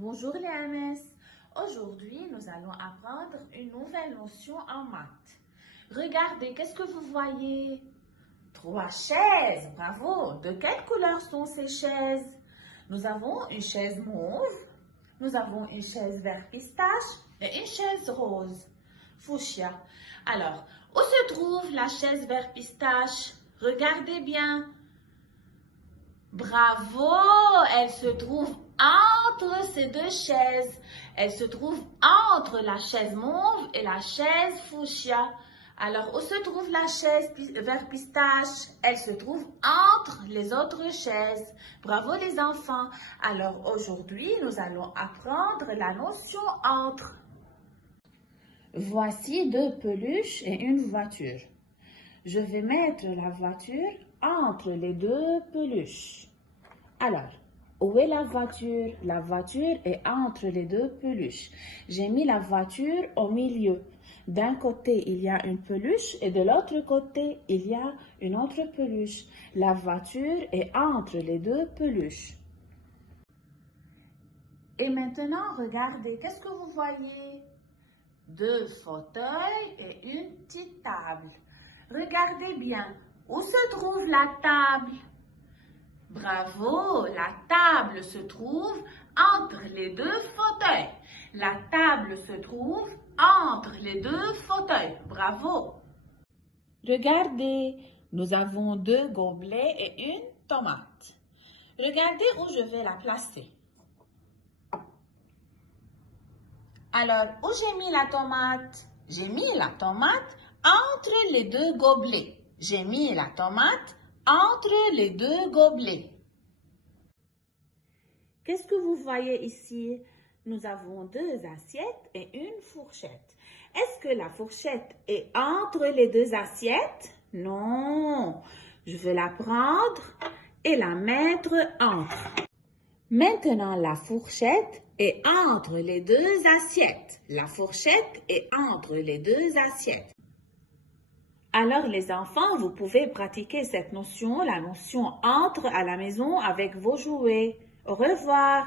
Bonjour les AMS. Aujourd'hui, nous allons apprendre une nouvelle notion en maths. Regardez, qu'est-ce que vous voyez? 3 chaises, bravo. De quelle couleur sont ces chaises? Nous avons une chaise mauve, nous avons une chaise vert pistache et une chaise rose, fuchsia. Alors, où se trouve la chaise vert pistache? Regardez bien. Bravo, elle se trouve entre ces deux chaises. Elle se trouve entre la chaise mauve et la chaise fuchsia. Alors, où se trouve la chaise vert pistache? Elle se trouve entre les autres chaises. Bravo les enfants. Alors, aujourd'hui, nous allons apprendre la notion entre. Voici 2 peluches et une voiture. Je vais mettre la voiture entre les 2 peluches. Alors, où est la voiture? La voiture est entre les 2 peluches. J'ai mis la voiture au milieu. D'un côté, il y a une peluche et de l'autre côté, il y a une autre peluche. La voiture est entre les 2 peluches. Et maintenant, regardez, qu'est-ce que vous voyez? 2 fauteuils et une petite table. Regardez bien, où se trouve la table? Bravo, la table se trouve entre les 2 fauteuils. La table se trouve entre les 2 fauteuils. Bravo. Regardez, nous avons 2 gobelets et une tomate. Regardez où je vais la placer. Alors, où j'ai mis la tomate? J'ai mis la tomate entre les 2 gobelets. J'ai mis la tomate entre les 2 gobelets. Qu'est-ce que vous voyez ici? Nous avons 2 assiettes et une fourchette. Est-ce que la fourchette est entre les 2 assiettes? Non. Je vais la prendre et la mettre entre. Maintenant, la fourchette est entre les 2 assiettes. La fourchette est entre les 2 assiettes. Alors les enfants, vous pouvez pratiquer cette notion, la notion entre à la maison avec vos jouets. Au revoir.